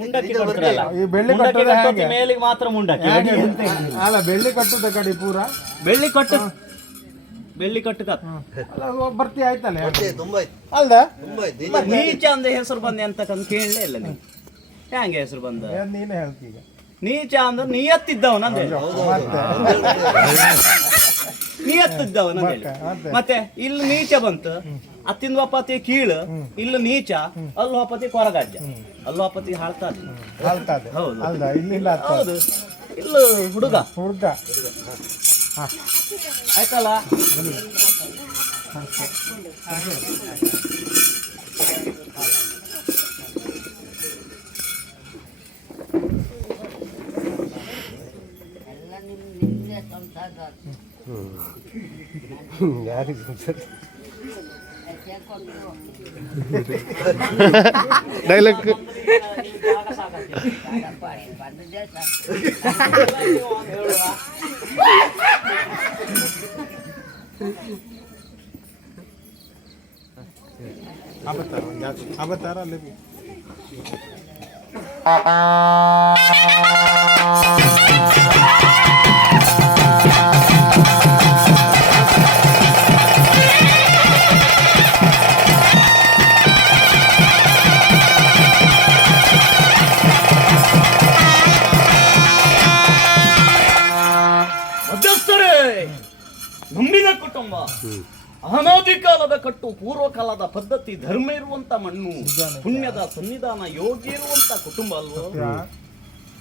ಮುಂಡಕ್ಕೆ ಕೊಡ್ತಾರಲ್ಲ? ಈ ಬೆಳ್ಳಿ ಮುಂಡಕ್ಕೆ ಕಟ್ಟೋದು ಕಟ್ಟೋದು ಹೇಗೆ? ಮೇಲಿಗೆ ಮಾತ್ರ ಮುಂಡಕ್ಕೆ. ಅಲ್ಲ ಬೆಳ್ಳಿ ಕಟ್ಟುದ ಕಡೆ ಪೂರ? ಬೆಳ್ಳಿ ಕಟ್ಟು. ಬೆಳ್ಳಿ ಕಟ್ಟು ಕತ್ ಅಲ್ಲ ಅದು ಭರ್ತಿ ಆಯ್ತಲ್ಲ ತುಂಬಾ ಆಯ್ತು. ಅಲ್ದ? ತುಂಬಾ ಆಯ್ತು. ಮತ್ತೆ ನೀಚ ಅಂದ ಹೆಸರು ಬಂದೆ ಅಂತ ಕೇಳಲೇ ಇಲ್ಲ ನೀವು. ಹೆಂಗೆ ಹೆಸರು ಬಂದ? ಏನ್ ನೀನೇ ಹೇಳ್ತೀಗ ನೀಚ ಅಂದ್ರೆ ನಿಯತ್ತಿದ್ದವನಂದೆ ನಿಯತ್ತಿದ್ದವನಂದ ಮತ್ತೆ? ಮತ್ತೆ ಇಲ್ಲಿ ನೀಚ ಬಂತು. ಅತ್ತಿಂದ ಒಪ್ಪತಿ ಕೀಳು. ಇಲ್ಲಿ ನೀಚ. ಅಲ್ಲಿ ಒಪ್ಪತಿ ಕೊರಗಜ್ಜ. ಅಲ್ಲಿ ವಾಪತಿ ಹಾಳ್ತಾದ ಹಾಲ್ತದೆ ಹೌದು. ಅಲ್ಲ ಇಲ್ಲಿಂದ ಹೌದು. ಇಲ್ಲ ಹುಡುಗ. ಹುಡುಗ. ಆಯ್ತಲ್ಲ? ಯಾರಿಗೆ डायलॉग አበጣራ ለብ Thank you. ಅನಾದಿ ಕಾಲದ ಕಟ್ಟು ಪೂರ್ವ ಕಾಲದ ಪದ್ಧತಿ ಧರ್ಮ ಇರುವಂತ ಮಣ್ಣು ಪುಣ್ಯದ ಸನ್ನಿಧಾನ ಯೋಗಿ ಇರುವಂತ ಕುಟುಂಬ ಅಲ್ವೋ?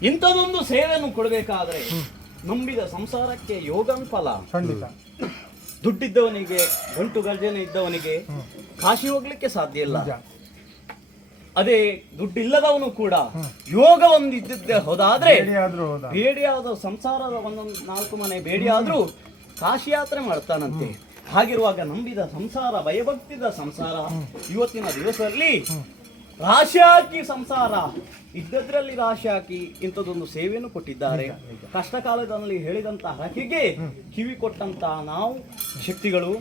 ಇಂಥದೊಂದು ಸೇವೆಯನ್ನು ಕೊಡಬೇಕಾದ್ರೆ ನಂಬಿದ ಸಂಸಾರಕ್ಕೆ ಯೋಗಂಫಲ. ಫಲ ದುಡ್ಡಿದ್ದವನಿಗೆ ಗಂಟು ಗರ್ಜನೆ ಇದ್ದವನಿಗೆ ಕಾಶಿ ಹೋಗ್ಲಿಕ್ಕೆ ಸಾಧ್ಯ ಇಲ್ಲ. ಅದೇ ದುಡ್ಡಿಲ್ಲದವನು ಕೂಡ ಯೋಗ ಒಂದು ಇದ್ದಿದ್ದೆ ಹೋದಾದ್ರೆ ಬೇಡಿಯಾದ ಸಂಸಾರದ ಒಂದೊಂದು ನಾಲ್ಕು ಮನೆ ಬೇಡಿಯಾದ್ರೂ ಕಾಶಿ ಯಾತ್ರೆ ಮಾಡ್ತಾನಂತೆ. ಹಾಗಿರುವಾಗ ನಂಬಿದ ಸಂಸಾರ ಭಯಭಕ್ತಿದ ಸಂಸಾರ ಇವತ್ತಿನ ದಿವಸದಲ್ಲಿ ರಾಶಿ ಹಾಕಿ ಸಂಸಾರ. ಇದ್ದದ್ರಲ್ಲಿ ರಾಶಿ ಹಾಕಿ ಇಂಥದ್ದೊಂದು ಸೇವೆಯನ್ನು ಕೊಟ್ಟಿದ್ದಾರೆ. ಕಷ್ಟ ಕಾಲದಲ್ಲಿ ಹೇಳಿದಂತ ಹರಕೆಗೆ ಕಿವಿ ಕೊಟ್ಟಂತ ನಾವು ಶಕ್ತಿಗಳು.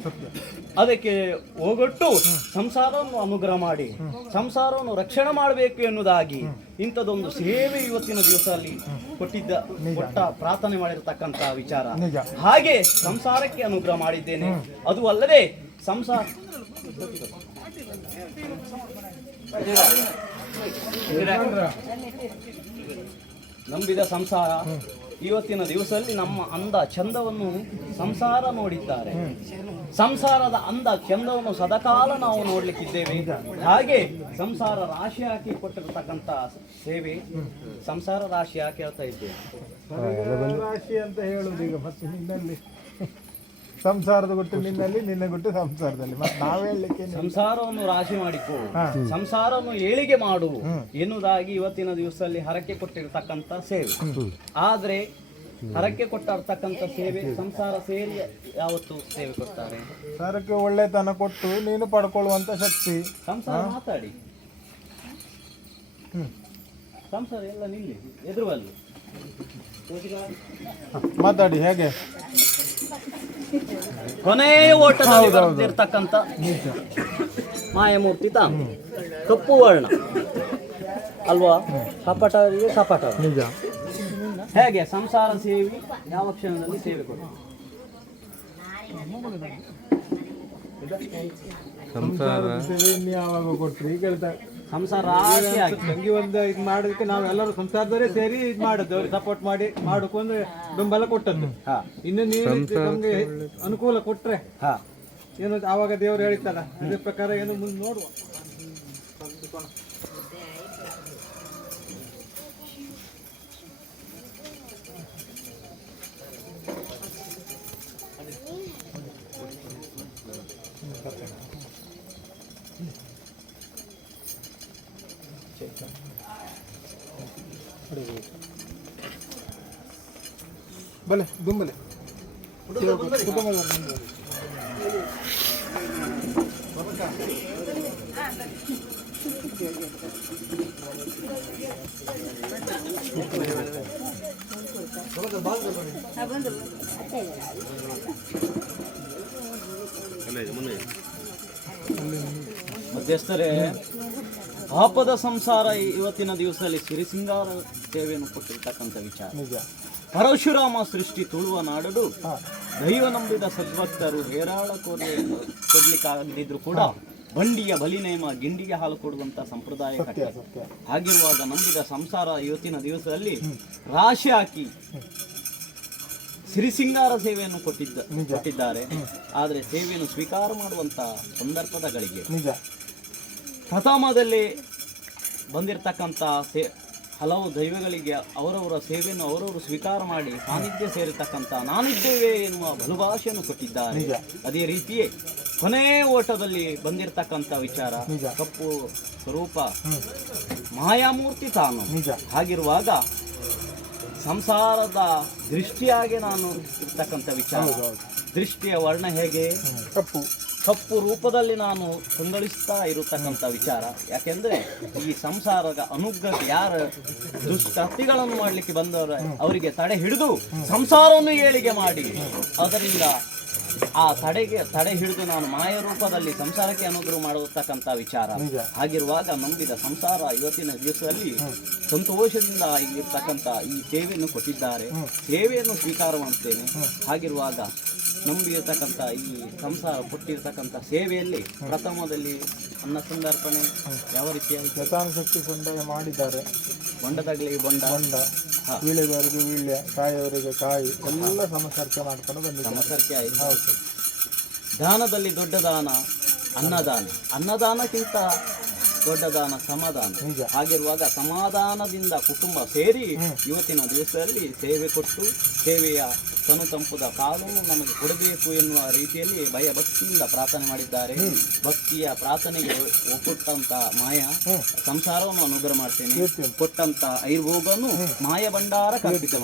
ಅದಕ್ಕೆ ಹೋಗೊಟ್ಟು ಸಂಸಾರವನ್ನು ಅನುಗ್ರಹ ಮಾಡಿ ಸಂಸಾರವನ್ನು ರಕ್ಷಣೆ ಮಾಡಬೇಕು ಎನ್ನುವುದಾಗಿ ಇಂಥದ್ದೊಂದು ಸೇವೆ ಇವತ್ತಿನ ದಿವಸ ಅಲ್ಲಿ ಕೊಟ್ಟಿದ್ದ ಕೊಟ್ಟ ಪ್ರಾರ್ಥನೆ ಮಾಡಿರತಕ್ಕಂತ ವಿಚಾರ. ಹಾಗೆ ಸಂಸಾರಕ್ಕೆ ಅನುಗ್ರಹ ಮಾಡಿದ್ದೇನೆ. ಅದು ಅಲ್ಲದೆ ಸಂಸಾರ ನಂಬಿದ ಸಂಸಾರ. ಇವತ್ತಿನ ದಿವಸದಲ್ಲಿ ನಮ್ಮ ಅಂದ ಚಂದವನ್ನು ಸಂಸಾರ ನೋಡಿದ್ದಾರೆ. ಸಂಸಾರದ ಅಂದ ಚಂದವನ್ನು ಸದಕಾಲ ನಾವು ನೋಡ್ಲಿಕ್ಕಿದ್ದೇವೆ. ಹಾಗೆ ಸಂಸಾರ ರಾಶಿ ಹಾಕಿ ಕೊಟ್ಟಿರತಕ್ಕಂತ ಸೇವೆ ಸಂಸಾರ ರಾಶಿ ಹಾಕಿ ಹೇಳ್ತಾ ಇದ್ದೇವೆ ರಾಶಿ ಅಂತ ಹೇಳುದು ಈಗ ಮತ್ತೆ ನಿನ್ನಲ್ಲಿ ಸಂಸಾರದ ಗುಟ್ಟು ನಿನ್ನಲ್ಲಿ ನಿನ್ನ ಗುಟ್ಟು ಸಂಸಾರದಲ್ಲಿ. ಮತ್ತೆ ನಾವ್ ಹೇಳಲಿಕ್ಕೆ ಸಂಸಾರವನ್ನು ರಾಶಿ ಮಾಡಿಕೊ. ಸಂಸಾರವನ್ನು ಏಳಿಗೆ ಮಾಡು ಎನ್ನುವುದಾಗಿ ಇವತ್ತಿನ ದಿವಸದಲ್ಲಿ ಹರಕೆ ಕೊಟ್ಟಿರತಕ್ಕಂತ ಸೇವೆ. ಆದ್ರೆ ಹರಕೆ ಕೊಟ್ಟಿರ್ತಕ್ಕಂಥ ಸೇವೆ ಸಂಸಾರ ಸೇರಿ ಯಾವತ್ತು ಸೇವೆ ಕೊಡ್ತಾರೆ? ಹರಕೆ ಒಳ್ಳೆತನ ಕೊಟ್ಟು ನೀನು ಪಡ್ಕೊಳ್ಳುವಂತ ಶಕ್ತಿ. ಸಂಸಾರ ಮಾತಾಡಿ. ಸಂಸಾರ ಎಲ್ಲ ನಿಲ್ಲಿ ಎದುರುವಲ್ಲಿ. ಮಾತಾಡಿ ಹೇಗೆ? ಕೊನೆಯ ಓಟದಲ್ಲಿ ಬರೆದಿರ್ತಕ್ಕಂಥ ಮಾಯಮೂರ್ತಿ ತಾನು ಕಪ್ಪು ವರ್ಣ. ಅಲ್ವಾ? ಕಪಟರಿಗೆ ಕಪಟ ಹೇಗೆ? ಸಂಸಾರ ಸೇವಿ ಯಾವ ಕ್ಷಣದಲ್ಲಿ ಸೇವೆ ಕೊಡ ಸಂಸಾರ. ಸೇವೆಯನ್ನು ಯಾವಾಗ ಕೊಟ್ರಿ ಕೇಳ್ತಾ ಸಂಸಾರ ರಾಶಿ ಆಗಿ ತಂಗಿ ಒಂದು ಇದು ಮಾಡೋದಕ್ಕೆ ನಾವೆಲ್ಲರೂ ಸಂಸಾರದವರೇ ಸೇರಿ ಇದು ಮಾಡೋದು ಅವ್ರಿಗೆ ಸಪೋರ್ಟ್ ಮಾಡಿ ಮಾಡೋಕೊಂದು ಬೆಂಬಲ ಕೊಟ್ಟದ್ದು. ಹಾ. ಇನ್ನು ನೀವು ನಮ್ಗೆ ಅನುಕೂಲ ಕೊಟ್ರೆ ಹಾ. ಏನು ಆವಾಗ ದೇವ್ರು ಹೇಳ್ತಾರ ಅದೇ ಪ್ರಕಾರ ಏನು ಮುಂದೆ ನೋಡುವ. ಇಟ್ಕೊಂಡು ಬಲೆ ದುಂಬಲೆ ಮಧ್ಯಸ್ಥರೇ ಆಪದ ಸಂಸಾರ ಈ- ಇವತ್ತಿನ ದಿವಸದಲ್ಲಿ ಸಿರಿಸಿಂಗಾರ ಸೇವೆಯನ್ನು ಕೊಟ್ಟಿರ್ತಕ್ಕಂಥ ವಿಚಾರ. ನಿಜ. ಪರಶುರಾಮ ಸೃಷ್ಟಿ ತುಳುವ ನಾಡದು ದೈವ ನಂಬಿದ ಸದ್ಭಕ್ತರು ಹೇರಾಳ ಕೋರ್ಲೆ ಕೊಡ್ಲಿಕ್ಕಾಗದಿದ್ರು ಕೂಡ ಬಂಡಿಯ ಬಲಿನೇಮ ಗಿಂಡಿಗೆ ಹಾಲು ಕೊಡುವಂತ ಸಂಪ್ರದಾಯ ಹಾಗಿರುವಾಗ ನಂಬಿದ ಸಂಸಾರ ಇವತ್ತಿನ ದಿವಸದಲ್ಲಿ ರಾಶಿ ಹಾಕಿ ಸಿರಿಸಿಂಗಾರ ಸೇವೆಯನ್ನು ಕೊಟ್ಟಿದ್ದ. ಕೊಟ್ಟಿದ್ದಾರೆ. ಆದರೆ ಸೇವೆಯನ್ನು ಸ್ವೀಕಾರ ಮಾಡುವಂತ ಸಂದರ್ಭದ ಗಳಿಗೆ ನಿಜ. ಪ್ರಥಮದಲ್ಲಿ ಬಂದಿರತಕ್ಕಂಥ ಸೇ ಹಲವು ದೈವಗಳಿಗೆ ಅವರವರ ಸೇವೆಯನ್ನು ಅವರವರು ಸ್ವೀಕಾರ ಮಾಡಿ ಸಾನ್ನಿಧ್ಯ ಸೇರಿರ್ತಕ್ಕಂಥ ನಾನಿದ್ದೇವೆ ಎನ್ನುವ ಬಲುಭಾಷೆಯನ್ನು ಕೊಟ್ಟಿದ್ದಾರೆ. ಅದೇ ರೀತಿಯೇ ಕೊನೆ ಓಟದಲ್ಲಿ ಬಂದಿರತಕ್ಕಂಥ ವಿಚಾರ. ಕಪ್ಪು ಸ್ವರೂಪ ಮಾಯಾಮೂರ್ತಿ ತಾನು. ಹಾಗಿರುವಾಗ ಸಂಸಾರದ ದೃಷ್ಟಿಯಾಗಿ ನಾನು ಇರ್ತಕ್ಕಂಥ ವಿಚಾರ. ದೃಷ್ಟಿಯ ವರ್ಣ ಹೇಗೆ. ಕಪ್ಪು. ಕಪ್ಪು ರೂಪದಲ್ಲಿ ನಾನು ಕಂಗೊಳಿಸ್ತಾ ಇರತಕ್ಕಂಥ ವಿಚಾರ. ಯಾಕೆಂದರೆ ಈ ಸಂಸಾರದ ಅನುಗ್ರಹ ಯಾರ ದುಷ್ಕೃತಿಗಳನ್ನು ಮಾಡಲಿಕ್ಕೆ ಬಂದವರ ಅವರಿಗೆ ತಡೆ ಹಿಡಿದು ಸಂಸಾರವನ್ನು ಏಳಿಗೆ ಮಾಡಿ. ಅದರಿಂದ ಆ ತಡೆಗೆ ತಡೆ ಹಿಡಿದು ನಾನು ಮಾಯ ರೂಪದಲ್ಲಿ ಸಂಸಾರಕ್ಕೆ ಅನುಗ್ರಹ ಮಾಡತಕ್ಕಂಥ ವಿಚಾರ. ಹಾಗಿರುವಾಗ ನಂಬಿದ ಸಂಸಾರ ಇವತ್ತಿನ ದಿವಸದಲ್ಲಿ ಸಂತೋಷದಿಂದ ಇರ್ತಕ್ಕಂಥ ಈ ಸೇವೆಯನ್ನು ಕೊಟ್ಟಿದ್ದಾರೆ. ಸೇವೆಯನ್ನು ಸ್ವೀಕಾರ ಮಾಡುತ್ತೇನೆ ಹಾಗಿರುವಾಗ ನಂಬಿರ್ತಕ್ಕಂಥ ಈ ಸಂಸಾರ ಕೊಟ್ಟಿರ್ತಕ್ಕಂಥ ಸೇವೆಯಲ್ಲಿ ಪ್ರಥಮದಲ್ಲಿ ಅನ್ನ ಸಂದರ್ಪಣೆ ಯಾವ ರೀತಿಯಾಗಿ ಶಕ್ತಿ ಸಂದಾಯ ಮಾಡಿದ್ದಾರೆ. ಬಂಡ. ಬೊಂಡ. ಬೊಂಡ ವೀಳ್ಯವರೆಗೂ ವೀಳ್ಯ ಕಾಯವರೆಗೆ ಕಾಯಿ ಎಲ್ಲ ಸಮಸರ್ಕೆ ಮಾಡ್ಕೊಂಡು ಬಂದಿದ್ದಾರೆ. ಸಮಸರ್ಕೆ ಆಯಿತು. ದಾನದಲ್ಲಿ ದೊಡ್ಡ ದಾನ ಅನ್ನದಾನ. ಅನ್ನದಾನಕ್ಕಿಂತ ದೊಡ್ಡ ದಾನ ಸಮಾಧಾನ. ಹಾಗಿರುವಾಗ ಸಮಾಧಾನದಿಂದ ಕುಟುಂಬ ಸೇರಿ ಇವತ್ತಿನ ದಿವಸದಲ್ಲಿ ಸೇವೆ ಕೊಟ್ಟು ಸೇವೆಯ ತನು ತಂಪುದ ಕಾಲನ್ನು ನಮಗೆ ಕೊಡಬೇಕು ಎನ್ನುವ ರೀತಿಯಲ್ಲಿ ಭಯ ಭಕ್ತಿಯಿಂದ ಪ್ರಾರ್ಥನೆ ಮಾಡಿದ್ದಾರೆ. ಭಕ್ತಿಯ ಪ್ರಾರ್ಥನೆಗೆ ಒಕ್ಕುಟ್ಟಂತ ಮಾಯ ಸಂಸಾರವನ್ನು ಅನುಗ್ರಹ ಮಾಡ್ತೇನೆ. ಕೊಟ್ಟಂತ ಐರ್ಭೋಗನ್ನು ಮಾಯ ಭಂಡಾರ ಕಲ್ಪಿತ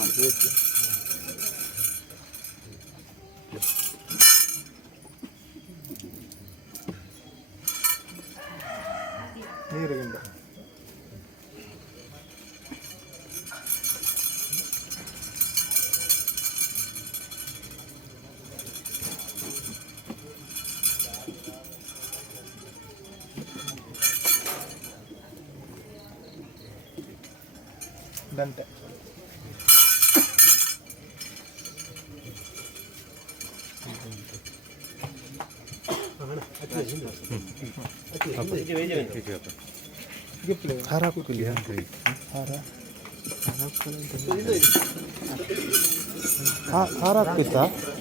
ನೀರಿಗಿಂದ ದಂತೆ 바꿔. 이제 왜냐면 되죠. 이게 플레이. 하라고 그냥. 하라. 하라고 그냥. 하라고 있다.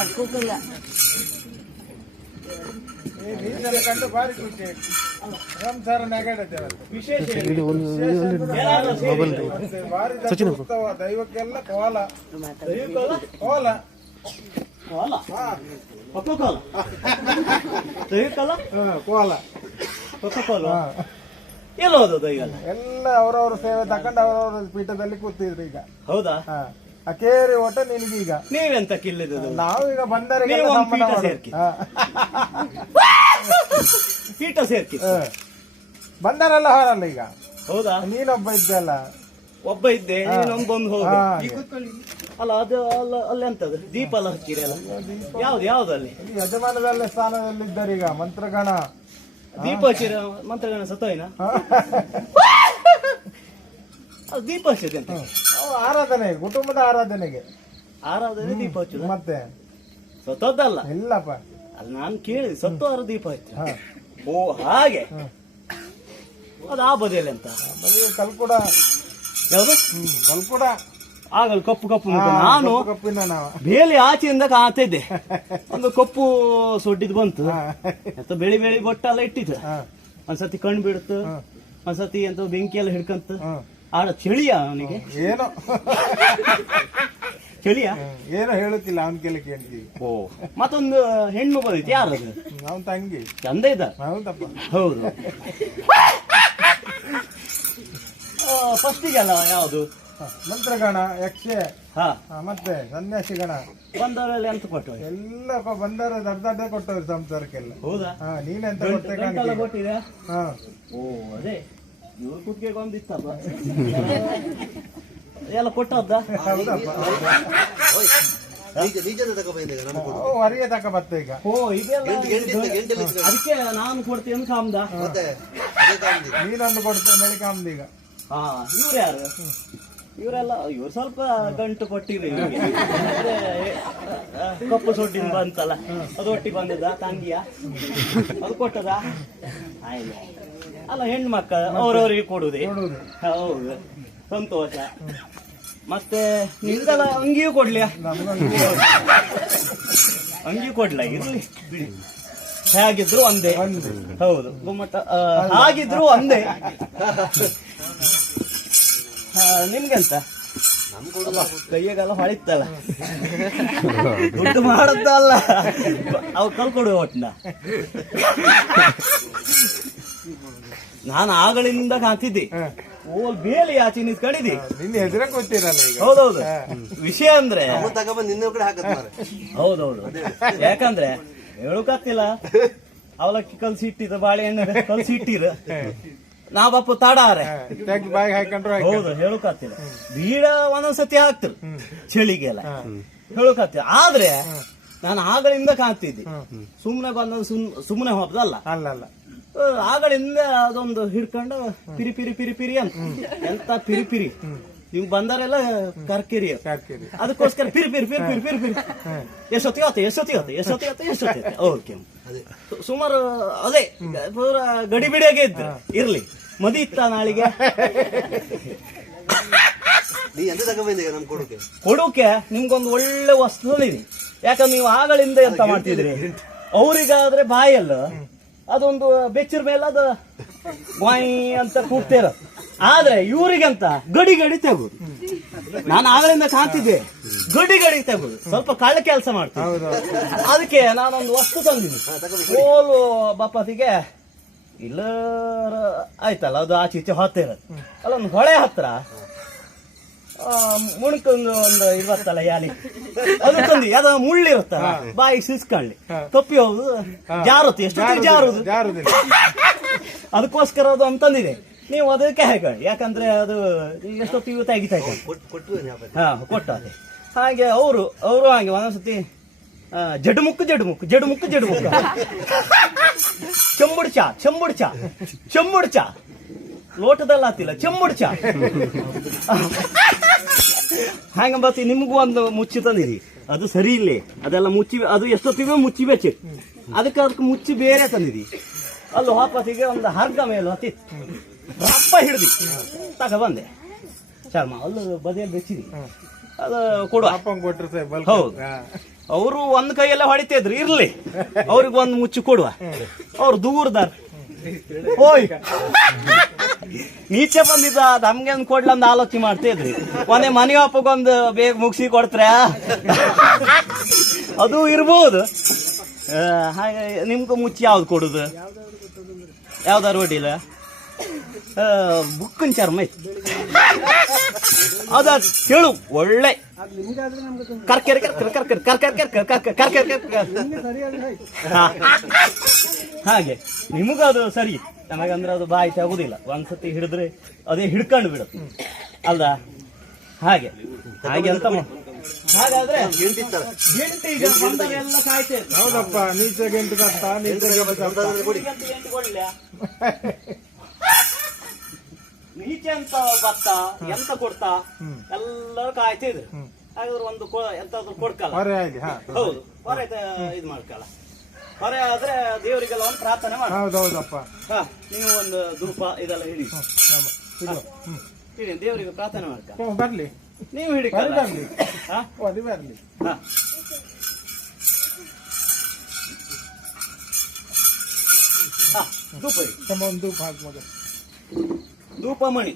ಮಾಡ್ಕೋಕಿಲ್ಲ ಕಂಡು ಭಾರಿ ಖುಷಿ ಆಯ್ತು ಸಂಸಾರ ನೆಗಡತೆ ಅವತ್ತು. ವಿಶೇಷ ಭಾರಿ ಉತ್ಸವ ದೈವಕ್ಕೆಲ್ಲ ಕೋಲ? ಕೋಲ ಕೋಲ? ದೈವಕೋಲ? ಹಾ, ಕೋಲ? ಹಾ. ಎಲ್ಲಿ ಎಲ್ಲ ಅವರವ್ರ ಸೇವೆ ತಕೊಂಡು ಅವರವರ ಪೀಠದಲ್ಲಿ ಕೂತಿದ್ರು ಈಗ ಹೌದಾ ಹಾ ಆ ಕೇರಿ ಓಟ ನಿನಗೀಗ. ನೀವೆಂತ ಕಿಲ್ಲಿದ್ದು ನಾವು ಈಗ ನೀವು ಒಂದು ಪೀಠ ಸೇರ್ಕಿ. ಪೀಠ ಸೇರ್ಕಿ. ಬಂದರೆಲ್ಲ ಹಾರಲ್ಲ ಈಗ? ಹೌದಾ? ನೀನೊಬ್ಬ ಇದ್ದಲ್ಲ ಒಬ್ಬ ಇದ್ದೆ ನೀನೊಂದು ಬಂದು ಹೋಗ ಅಲ್ಲ ಅದು ಅಲ್ಲ ಅಲ್ಲಿ ಎಂತದು? ದೀಪ ಎಲ್ಲ ಹಚ್ಚಿರಿ ಅಲ್ಲ? ಯಾವ್ದು ಯಾವ್ದು ಅಲ್ಲಿ ಈ ಯಜಮಾನದಲ್ಲಿ ಸ್ಥಾನದಲ್ಲಿದ್ದಾರೆ ಈಗ ಮಂತ್ರಗಣ. ದೀಪ ಹಚ್ಚಿರ ಮಂತ್ರಗಣ ಸತ್ತೋಯ್ನ? ಅದು ದೀಪ ಹಚ್ಚಿದೆ ಅಂತ ಆರಾಧನೆ ಕುಟುಂಬದ ಆರಾಧನೆಗೆ. ಆರಾಧನೆ ದೀಪ ಹಚ್ಚುದು ಮತ್ತೆ? ಸತ್ತೋದಲ್ಲ ಇಲ್ಲಪ್ಪ. ಅಲ್ಲಿ ನಾನು ಕೇಳಿದೆ ಸತ್ತು ಆರು ದೀಪ ಹಚ್ಚು ಓ ಹಾಗೆ. ಅದು ಆ ಬದಿಯಲ್ಲಿ ಅಂತ. ಕಲ್ಕುಡ. ಯಾವುದು? ಕಲ್ಕುಡ. ಆಗಲ್ಲ ಕಪ್ಪು ಕಪ್ಪು ನಾನು ಬೇಲಿ ಆಚೆಯಿಂದ ಕಾಣ್ತಾ ಇದ್ದೆ ಒಂದು ಕಪ್ಪು ಸೊಡ್ಡಿದ್ ಬಂತು. ಎಂತ ಬೆಳಿ ಬೆಳಿ ಬೊಟ್ಟೆಲ್ಲ ಇಟ್ಟಿತ್ತು ಹಾ. ಒಂದ್ಸತಿ ಕಣ್ಣು ಬಿಡ್ತು. ಒಂದ್ಸತಿ ಎಂತ ಬೆಂಕಿ ಎಲ್ಲ ಹಿಡ್ಕಂತ. ಆಡ ಚಳಿಯ ಅವನಿಗೆ? ಏನೋ. ಚಳಿಯ. ಏನೋ ಹೇಳುತ್ತಿಲ್ಲ ಅವನ ಕೆಲ ಕೇಳ್ತೀವಿ ಓ ಮತ್ತೊಂದು ಹೆಣ್ಣು ಬಂದಿತ್ತು ಯಾರದು? ಅವನ್ ತಂಗಿ. ಚಂದ ಇದ್ದ? ಹೌದಪ್ಪ. ಹೌದು. ಫಸ್ಟಿಗೆಲ್ಲ ಯಾವುದು? ಹ, ಮಂತ್ರಗಣ ಯಕ್ಷೆ. ಹಾ. ಮತ್ತೆ ಸನ್ಯಾಸಿ ಗಣ ಬಂದವರಲ್ಲಿ ಅಂತ ಕೊಟ್ಟು ಎಲ್ಲ ಬಂದವರ ಬಂದವರು ದಡ್ಡ ಕೊಟ್ಟವ್ರು ಸಂಸಾರಕ್ಕೆಲ್ಲ. ಹೌದಾ? ನೀನೆಂತ ಕೊಟ್ಟಿದೆ ಹಾ. ಓ ಅದೇ. ಇವ್ರ ಕುತ್ತಿಗೆ ಇತ್ತಪ್ಪ. ಎಲ್ಲ ಕೊಟ್ಟದ್ದ ಓ ಇದೆಲ್ಲ ಅದಕ್ಕೆ ನಾನು ಕೊಡ್ತೀನಿ ಕಾಮ್ದ ನೀನೊಂದು ಕೊಡ್ತೇನೆ ಮೆಳಿಕಾಮ್ದು ಈಗ. ಹಾ ಇವ್ರು ಯಾರು? ಇವರೆಲ್ಲ ಇವ್ರು ಸ್ವಲ್ಪ ಗಂಟು ಕೊಟ್ಟಿರಿ ಕಪ್ಪು ಸೊಡ್ಡಿನ ಬಂತಲ್ಲ ಅದು ಒಟ್ಟಿಗೆ ಬಂದದ ತಂಗಿಯ. ಅದು ಕೊಟ್ಟದ? ಆಯ್ತು. ಅಲ್ಲ ಹೆಣ್ಣು ಮಕ್ಕಳು ಅವ್ರವ್ರಿಗೆ ಕೊಡುದೇ. ಹೌದು. ಸಂತೋಷ. ಮತ್ತೆ ನಿಂದಲ್ಲ ಅಂಗಿಯೂ ಕೊಡ್ಲಿ ನಮ್ಗೊಂದು ಅಂಗಿ ಕೊಡ್ಲ? ಇರ್ಲಿ. ಬಿಡಿ ಹೇಗಿದ್ರು ಒಂದೇ. ಹೌದು. ಗುಮ್ಮಟ ಆ, ಹಾಗಿದ್ರು ಒಂದೇ. ಆ, ನಿಮ್ಗೆಂತ? ಅಬ್ಬಾ, ಕೈಯಾಗೆಲ್ಲ ಹೊಳಿತಲ್ಲ. ದುಡ್ಡು ಅಲ್ಲ ಅವು ಕಲ್ಕೊಡು ಒಟ್ಟಿನ ನಾನು ಆಗಳಿಂದ ಕಾಣ್ತಿದ್ದೆ. ಓಲ್ ಓ ಬೇಲಿ ಆಚೆ ನಿಂತ್ಕೊಂಡಿದ್ದಿ ನಿನ್ನ ಹೆಸರ ಗೊತ್ತಿರಲ್ಲ ಈಗ. ಹೌದೌದು. ವಿಷಯ ಅಂದ್ರೆ ನಿನ್ನ ಕಡೆ ಹಾಕತ್ ಮಾರೆ ಹೌದೌದು. ಯಾಕಂದ್ರೆ ಹೇಳೋಕತ್ತಿಲ್ಲ ಅವಲಕ್ಕಿ ಕಲ್ಸಿ ಇಟ್ಟಿದ ಬಾಳೆಹಣ್ಣು ಕಲ್ಸಿ ಇಟ್ಟಿರ. ನಾ ಬಾಪ ತಾಡಾರೆ. ಆಗ್ತಿಲ್ಲ ಹಾಕೊಂಡ್ರು ಹಾಕಿ ಹೌದು ಹೇಳೋಕತ್ತಿಲ್ಲ ಬೀಡ ಒಂದೊಂದ್ಸತಿ ಹಾಕ್ತಿರು. ಚಳಿಗೆಲ್ಲ. ಹೇಳೋಕತ್ತಿಲ್ಲ ಆದ್ರೆ ನಾನು ಆಗಳಿಂದ ಕಾಣ್ತಿದ್ದೆ. ಸುಮ್ನೆ ಬಂದ ಸುಮ್ನೆ ಹೋಗ್ದಲ್ಲ ಅಲ್ಲ ಅಲ್ಲ ಆಗಳಿಂದ ಅದೊಂದು ಹಿಡ್ಕೊಂಡು ಪಿರಿ ಪಿರಿ ಪಿರಿ ಪಿರಿ ಅಂತ. ಎಂತ ಪಿರಿ ಪಿರಿ. ನೀವು ಬಂದಾರೆಲ್ಲ ಕರ್ಕಿರಿ ಕಾರ್ಕೇರಿ ಅದಕ್ಕೋಸ್ಕರ ಪಿರಿ ಪಿರಿ ಪಿರಿ ಪಿರಿ ಪಿರಿ ಪಿರಿ. ಎಷ್ಟೊತ್ತಿ ಆತ ಎಷ್ಟೊತ್ತಿ ಆತ ಎಷ್ಟೊತ್ತಿ ಆತ ಎಷ್ಟೊತ್ತಿ ಆತ. ಓಕೆ. ಸುಮಾರು ಅದೇ ಪೂರ ಗಡಿಬಿಡಿಯಾಗೆ ಇದ್ರು. ಇರ್ಲಿ. ಮದಿ ಇತ್ತ ನಾಳಿಗೆ. ಕೊಡುಕೆ? ನಿಮ್ಗೊಂದು ಒಳ್ಳೆ ವಸ್ತು ಯಾಕಂದ್ರೆ ನೀವು ಆಗಳಿಂದ ಎಂತ ಮಾಡ್ತಿದ್ರಿ? ಅವರಿಗಾದ್ರೆ ಬಾಯಲ್ಲ. ಅದೊಂದು ಬೆಚ್ಚಿರ ಮೇಲೆ ಅದು ಬಾಯಿ ಅಂತ ಕೂಗ್ತೇರ ಆದ್ರೆ ಇವರಿಗಂತ ಗಡಿ ಗಡಿ ತೆಗು ನಾನು ಆಗಲಿಂದ ಕಾಣ್ತಿದ್ದೆ. ಗಡಿ ಗಡಿ ತೆಗು ಸ್ವಲ್ಪ ಕಳ್ಳ ಕೆಲಸ ಮಾಡ್ತೀನಿ. ಅದಕ್ಕೆ ನಾನೊಂದು ವಸ್ತು ತಂದಿನಿ ಓಲು ಬಾಪತಿಗೆ ಇಲ್ಲ ಆಯ್ತಲ್ಲ, ಅದು ಆಚೆ ಈಚೆ ಹೊತ್ತೇರ ಅಲ್ಲೊಂದು ಹೊಳೆ ಹತ್ರ ಮುಣಕೊಂದು ಒಂದು ಇರುತ್ತಲ್ಲ ಯಾಲಿ. ಅದು ತಂದಿ ಅದ ಮುಳ್ಳಿರುತ್ತ ಬಾಯಿ ಸಿಸ್ಕೊಳ್ಳಿ. ತಪ್ಪಿ ಹೋಗುದು? ಜಾರುತ್ತೆ ಎಷ್ಟು ಜಾರುದು? ಅದಕ್ಕೋಸ್ಕರ ಅದು ಅಂತಂದಿದೆ ನೀವು ಅದಕ್ಕೆ ಹಾಕೊಳ್ಳಿ ಯಾಕಂದ್ರೆ ಅದು ಎಷ್ಟೊತ್ತಿಗೂ ತೆಗಿತಾ ಹಾ ಕೊಟ್ಟ ಅದೇ. ಹಾಗೆ ಅವರು ಅವರು ಹಾಗೆ ಒಂದೊಂದ್ಸತಿ ಜಡುಮುಕ್ಕು ಜಡುಮುಕ್ಕು ಜಡು ಮುಕ್ಕು ಜಡು ಮುಕ್ಕು ಜಡು ಮುಕ್ಕು ಚೆಂಬುಡು ಚಾ ಚಂಬುಡ್ ಚಾ ಚಂಬುಡ್ ಚಾ. ಲೋಟದಲ್ಲಿ ಆತಿಲ್ಲ ಚಮ್ಮಡ್ ಚಾ. ಹಂಗ ಮತ್ತೆ ನಿಮಗೂ ಒಂದು ಮುಚ್ಚಿ ತಂದಿರಿ. ಅದು ಸರಿ ಇಲ್ಲೇ. ಅದೆಲ್ಲ ಮುಚ್ಚಿ ಅದು ಎಷ್ಟೊತ್ತಿಗೆ ಮುಚ್ಚಿಬೇಕು ಅದಕ್ಕೆ ಅದಕ್ಕೆ ಮುಚ್ಚಿ ಬೇರೆ ತಂದಿದಿ ಅಲ್ಲಿ ವಾಪಸ್ಸಿಗೆ ಒಂದು ಹರ್ಗ ಮೇಲೆ ಹತ್ತಿತ್ತು. ರಪ್ಪ ಹಿಡಿದಿ. ತಗ ಬಂದೆ. ಶರ್ಮ ಅಲ್ಲಿ ಬದಿಯಲ್ಲಿ ಬೆಚ್ಚಿದಿ ಅದು ಬಲ್ಕ್. ಹೌದು. ಅವರು ಒಂದು ಕೈಯೆಲ್ಲ ಹೊಡಿತಿದ್ರು ಇರ್ಲಿ. ಅವ್ರಿಗೆ ಒಂದು ಮುಚ್ಚಿ ಕೊಡುವ. ಅವ್ರು ದೂರದಾರ. ಓಯ್. ನೀಚೆ ಬಂದಿದ್ದ ನಮ್ಗೆ ಒಂದ್ ಕೊಡ್ಲ ಅಂತ ಆಲೋಚನೆ ಮಾಡ್ತಿದ್ರಿ. ಇದ್ರಿ ಮನೆ ಅಪ್ಪಗೊಂದು ಬೇಗ ಮುಗಿಸಿ ಕೊಡ್ತ್ರ ಅದು ಇರ್ಬೋದು. ಹಾಗೆ ನಿಮ್ಗೆ ಮುಚ್ಚಿ ಯಾವ್ದು ಕೊಡುದು? ಯಾವ್ದಾರು ಒಡಿಲ್ಲ ಬುಕ್ಕನ್ ಚರ್ಮ ಅದ ತಿಳು ಒಳ್ಳೆ. ಕರ್ಕೆರೆ ಕರ್ಕೆರೆ. ಹಾಗೆ ನಿಮಗದು ಸರಿ. ನನಗಂದ್ರೆ ಅದು ಬಾಯಿ ಆಗುದಿಲ್ಲ ಒಂದ್ಸತಿ ಹಿಡಿದ್ರೆ ಅದೇ ಹಿಡ್ಕೊಂಡು ಬಿಡುತ್ತೆ. ಅಲ್ದ? ಹಾಗೆ. ಹಾಗೆ ಅಂತ ಹಾಗಾದ್ರೆ ಗೆಂಟು ಈಗ ಕಾಯ್ತಾ. ಹೌದಪ್ಪ ನೀಚೆ ಗಂಟು ನೀಚೆ ಗಂಟು ಅಂತ ಭತ್ತ ಎಂತ ಕೊಡ್ತಾ? ಎಲ್ಲರೂ ಕಾಯ್ತಿದ್ರು ಹಾಗಾದ್ರೆ ಒಂದು ಕೊ- ಎಂತಾದ್ರು ಕೊಡ್ಕಲ್ಲ. ಹೊರೆ ಆಗಿ ಹಾ. ಹೌದು. ಹೊರೆ ಇದು ಮಾಡ್ಕಲ್ಲ. ಹೊರೆ ಆದ್ರೆ ದೇವರಿಗೆಲ್ಲ ಒಂದು ಪ್ರಾರ್ಥನೆ ಮಾಡಿ. ಹೌದೌದಪ್ಪ. ಹಾ ನೀವು ಒಂದು ಧೂಪ ಇದೆಲ್ಲ ಹಿಡಿ. ಹಿಡಿ ದೇವರಿಗೆ ಪ್ರಾರ್ಥನೆ ಮಾಡ್ಕ. ಹ್ಮ್, ಬರ್ಲಿ. ನೀವು ಹಿಡಿ ಬರ್ಲಿ ಹಾ? ಅದು ಬರ್ಲಿ. ಹಾ. ಹಾ ಧೂಪ ತಮ್ಮ ಒಂದು ಧೂಪ ಹಾಕಿ ಮಗ. ಧೂಪ ಮಣಿ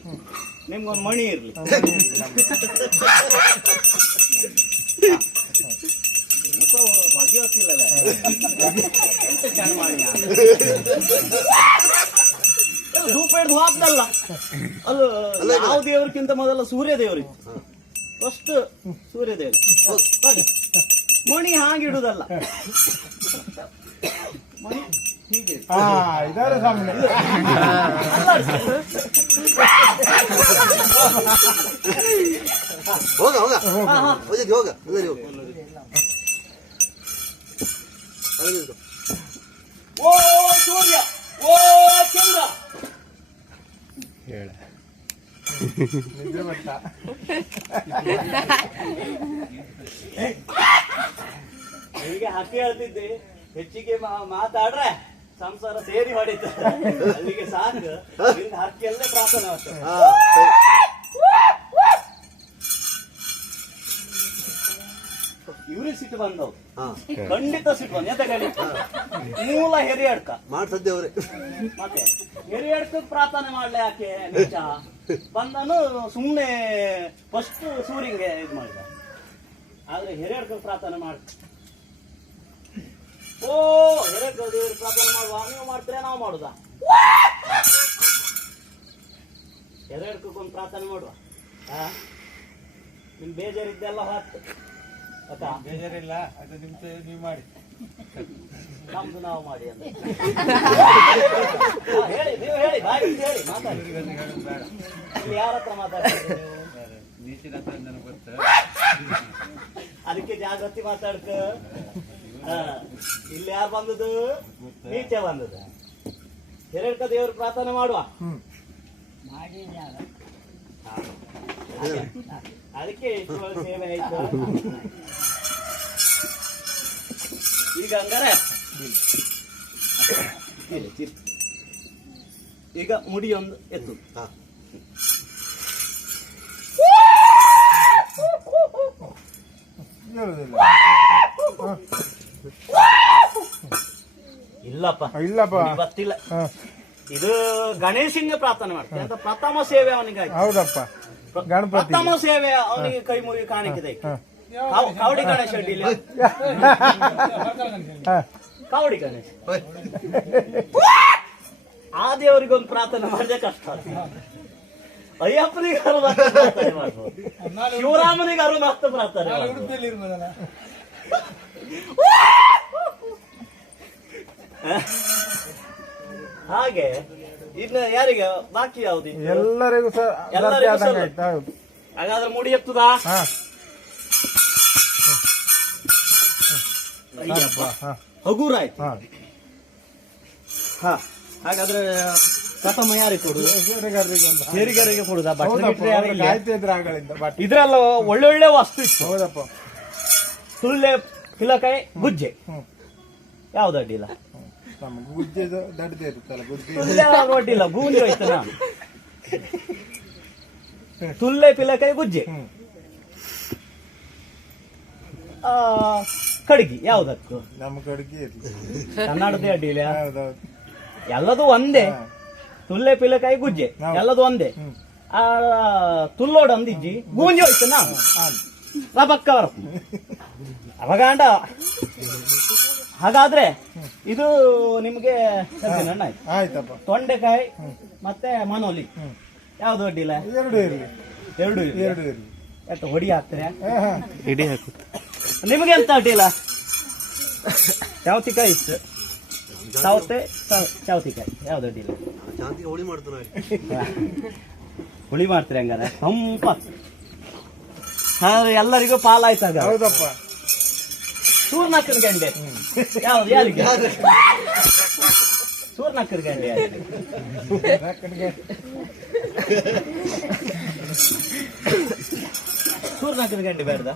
ನಿಮ್ಗೊಂದು ಮಣಿ ಇರ್ಲಿ. ಮಾಡಿ ಧೂಪ ಹಿಡಿದು ಹಾಕ್ದಲ್ಲ. ಅದು ಯಾವ ದೇವ್ರಿಗಿಂತ ಮೊದಲ ಸೂರ್ಯ ದೇವರಿಗೆ ಫಸ್ಟ್ ಸೂರ್ಯ ದೇವ್ರಿ ಬರ್ರಿ. ಮಣಿ ಹಾಗಿಡುದಲ್ಲ ಮಣಿ ಹೀಗೆ. ಹೋಗ ಹೋಗ. ಹೋಗಿ ಹೋಗ ಹೋಗ. ಅಲ್ಲಿ. ಓ ಸೂರ್ಯ. ಓ ಚಂದ್ರ. ಹೇಳ. ಹೀಗೆ ಹಕ್ಕಿ ಹೇಳ್ತಿದ್ದೆ. ಹೆಚ್ಚಿಗೆ ಮಾ- ಮಾತಾಡ್ರೆ ಸಂಸಾರ ಸೇರಿ ಹೊಡಿತ ಅಲ್ಲಿಗೆ ಸಾಕು. ನಿಂದ ಎಲ್ಲ ಪ್ರಾರ್ಥನೆ ಆಗ್ತದೆ. ಸಿಟ್ಟು ಬಂದವು. ಖಂಡಿತ ಸಿಟ್ಟು ಬಂದ ಎಂತ ಹೇಳಿ ಮೂಲ ಹೆರಿ ಅಡ್ಕ. ಮಾಡಿ ಸದ್ಯ ಅವ್ರೆ. ಮತ್ತೆ ಹೆರಿ ಅಡ್ಕಕ್ ಪ್ರಾರ್ಥನೆ ಮಾಡ್ಲೆ ಯಾಕೆ ನಿಜ ಬಂದನು ಸುಮ್ಮನೆ ಫಸ್ಟ್ ಸೂರಿಂಗೆ ಇದು ಮಾಡಿದ. ಆದ್ರೆ ಹಿರಿಯಡ್ಕ ಪ್ರಾರ್ಥನೆ ಮಾಡ ಓ ಹಿರಿಯಡ್ಕ ದೇವ್ರಿಗೆ ಪ್ರಾರ್ಥನೆ ಮಾಡುವ. ನೀವು ಮಾಡ್ತೀರ ನಾವು ಮಾಡುದಾ? ಎರಡು ಪ್ರಾರ್ಥನೆ ಮಾಡುವ. ಹಾ ನಿಮ್ ಬೇಜಾರಿದ್ದೆಲ್ಲ ಹೊತ್ತು ಅಕ್ಕ ಬೇಜಾರಿಲ್ಲ ಅದು ನಿಮ್ದು ನೀವು ಮಾಡಿ. ನಮ್ದು ನಾವು ಮಾಡಿ ಅಂತ. ಹೇಳಿ ನೀವು ಹೇಳಿ ಬಾಯಿ ಹೇಳಿ ಮಾತಾಡಿ. ಇಲ್ಲಿ ಯಾರ ಹತ್ರ ಮಾತಾಡ್ತೀರಿ ಗೊತ್ತ. ಅದಕ್ಕೆ ಜಾಗೃತಿ ಮಾತಾಡ್ಕ. ಹಾ, ಇಲ್ಲಿ ಯಾರು ಬಂದದ್ದು? ನೀಚೆ ಬಂದದ ಹಿರೇಡ್ಕ ದೇವ್ರ ಪ್ರಾರ್ಥನೆ ಮಾಡುವ. ಮಾಡಿ. ಅದಕ್ಕೆ ಇಷ್ಟು ಸೇವೆ ಆಯ್ತು. ಈಗ ಹಂಗಾರೆ. ಈಗ ಮುಡಿಯೊಂದು ಒಂದು ಎತ್ತು. ಇಲ್ಲಪ್ಪ. ಇಲ್ಲಪ್ಪ. ಗೊತ್ತಿಲ್ಲ ಇದು ಗಣೇಶಂಗೆ ಪ್ರಾರ್ಥನೆ ಮಾಡ್ತೀನಿ ಅಂತ ಪ್ರಥಮ ಸೇವೆ ಅವನಿಗೆ ಆಯ್ತು. ಹೌದಪ್ಪ. ಗಣಪತಿ. ಸೇವೆ ಅವನಿಗೆ ಕೈ ಮುರಿ ಕಾಣಿಕೆ ಹಾ. ಕಾವಡಿ ಗಣೇಶ ಅಡ್ಡಿಲ್ಲ ಕಾವಡಿ ಗಣೇಶ. ಆ ದೇವರಿಗೊಂದು ಪ್ರಾರ್ಥನೆ ಮಾಡಿದೆ ಕಷ್ಟ. ಅಯ್ಯಪ್ಪನಿಗೆ ಅರು ಪ್ರಾರ್ಥನೆ ಮಾಡ್ಬೋದು. ಶಿವರಾಮನಿಗೆ ಅರು ಮಾತ್ರ ಪ್ರಾರ್ಥನೆ ಹಾಗೆ ಇನ್ನು ಯಾರಿಗೆ ಬಾಕಿ ಯಾವ್ದು ಎಲ್ಲರಿಗೂ ಸರ್ ಎಲ್ಲರಿಗೂ ಹಾಗಾದ್ರೆ ಮುಡಿ ಎತ್ತುದಾ? ಹಾ. ಅಯ್ಯಪ್ಪ. ಹಾ. ಹಗೂರ ಆಯ್ತು. ಹಾ. ಹಾ. ಹಾಗಾದ್ರೆ ಪ್ರಥಮ ಯಾರಿಗೆ ಕೊಡುದು? ಸೇರಿಗಾರರಿಗೆ ಒಂದು ಸೇರಿಗರಿಗೆ ಕೊಡುದಾ? ಭಟ್ರು ಹೌದಪ್ಪ ಬಿಟ್ರೆ ಯಾರು ಅವ್ರು ಇಲ್ಲ? ಕಾಯ್ತಾ ಇದ್ರು ಆಗಳಿಂದ ಬಟ್ ಇದ್ರಲ್ಲ ಒಳ್ಳೊಳ್ಳೆ ವಸ್ತು ಇತ್ತು. ಹೌದಪ್ಪ. ಸುಳ್ಳೆ ಕಿಲಕಾಯಿ ಗುಜ್ಜೆ ಹ್ಮ್. ಯಾವ್ದು ಅಡ್ಡಿಲ್ಲ ನಮ್ಮ ಗುಜ್ಜೆ ಇರುತ್ತಲ್ಲ ಗುಜ್ಜೆ ತುಲ್ಲೆ ಪಿಲಕಾಯಿ ಗುಜ್ಜೆ. ಕಡ್ಗಿ ಯಾವ್ದಕ್ಕೂ? ನಮ್ಮ ಕಡ್ಗಿ ಕನ್ನಡದೇ ಅಡ್ಡಿಲ್ಲ ಎಲ್ಲದು ಒಂದೇ. ತುಲ್ಲೆ ಪಿಲಕಾಯಿ ಗುಜ್ಜೆ. ಎಲ್ಲದು ಒಂದೇ. ಆ ತುಲ್ಲೋಡ ಅಂದಿಜ್ಜಿ ಗೂಂಜಿ ಹೋಯ್ತು ನಾ. ಆನ್. ರಬಕ್ಕ ಹಾಗಾದ್ರೆ ಇದು ನಿಮ್ಗೆ ಆಯ್ತು. ಆಯ್ತಪ್ಪ. ತೊಂಡೆಕಾಯಿ ಮತ್ತೆ ಮನೋಲಿ. ಯಾವ್ದು ಅಡ್ಡಿಲ್ಲ ಎರಡು ಇರ್ಲಿ. ಎರಡು ಇದೆ. ಎರಡು ಇರ್ಲಿ. ಎಷ್ಟು ಹೊಡಿ ಹಾಕ್ತಾರೆ? ಇಡಿ. ಹಾಕುತ್ತೆ. ನಿಮ್ಗೆ ಎಂತ ಅಡ್ಡಿಲ್ಲ ಚೌತಿಕಾಯಿ ಇತ್ತು. ಸೌತೆ ಚೌತಿಕಾಯಿ ಚಾವತಿಕಾಯಿ ಯಾವ್ದು ಅಡ್ಡಿಲ್ಲ ಹುಳಿ ಮಾಡ್ತಾರೆ ಹುಳಿ ಮಾಡ್ತೀರಿ ಹಂಗಾರೆ? ಸಂಪ ಎಲ್ಲರಿಗೂ ಎಲ್ಲರಿಗೂ ಪಾಲಾಯ್ತಾಗ ಹೌದಪ್ಪ. ಸೂರ್ನಕ್ಕನ ಗಂಡೆ ಯಾವ್ದು ಯಾರಿಗೆ? ಬೇಡದ?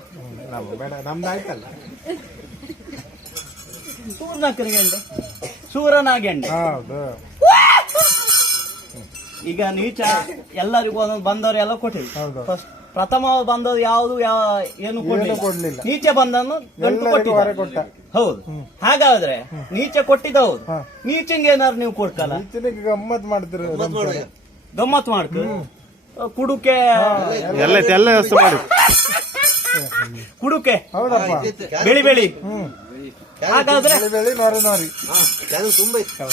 ಬೇಡ ನಮ್ದು ಆಯ್ತಲ್ಲ. ಹೌದು. ಈಗ ನೀಚ ಎಲ್ಲರಿಗೂ ಒಂದೊಂದು ಬಂದವರು ಎಲ್ಲ ಕೊಟ್ಟಿಲ್ಲ. ಹೌದು. ಫಸ್ಟ್ ಪ್ರಥಮ ಬಂದದ್ದು ಯಾವುದು ಯಾವ ಏನು ಕೊಡ್ಲಿಲ್ಲ. ನೀಚೆ ಬಂದನು ಬಂದನ್ನು ಗಂಟು ಕೊಟ್ಟ. ಹೌದು. ಹಾಗಾದ್ರೆ ನೀಚ ಕೊಟ್ಟಿದ್ದ ಹೌದು. ನೀಚಿಂಗ್ ಏನಾದ್ರು ನೀವು ಕೊಡ್ಕಲ್ಲ? ಗಮ್ಮತ್ ಮಾಡ್ತೀರ ಗಮ್ಮತ್ ಮಾಡ್ತೀರ? ಕುಡುಕೆ. ಎಲ್ಲ ಐತೆ, ಎಲ್ಲ ವ್ಯವಸ್ಥೆ ಮಾಡಿ. ಕುಡುಕೆ. ಹೌದಪ್ಪ. ಬೆಳಿ ಬೆಳಿ. ಹ್ಮ್. ಹಾಗಾದ್ರೆ ಬೆಳಿ ನೋರಿ ನೋರಿ. ತುಂಬ ಇತ್ತು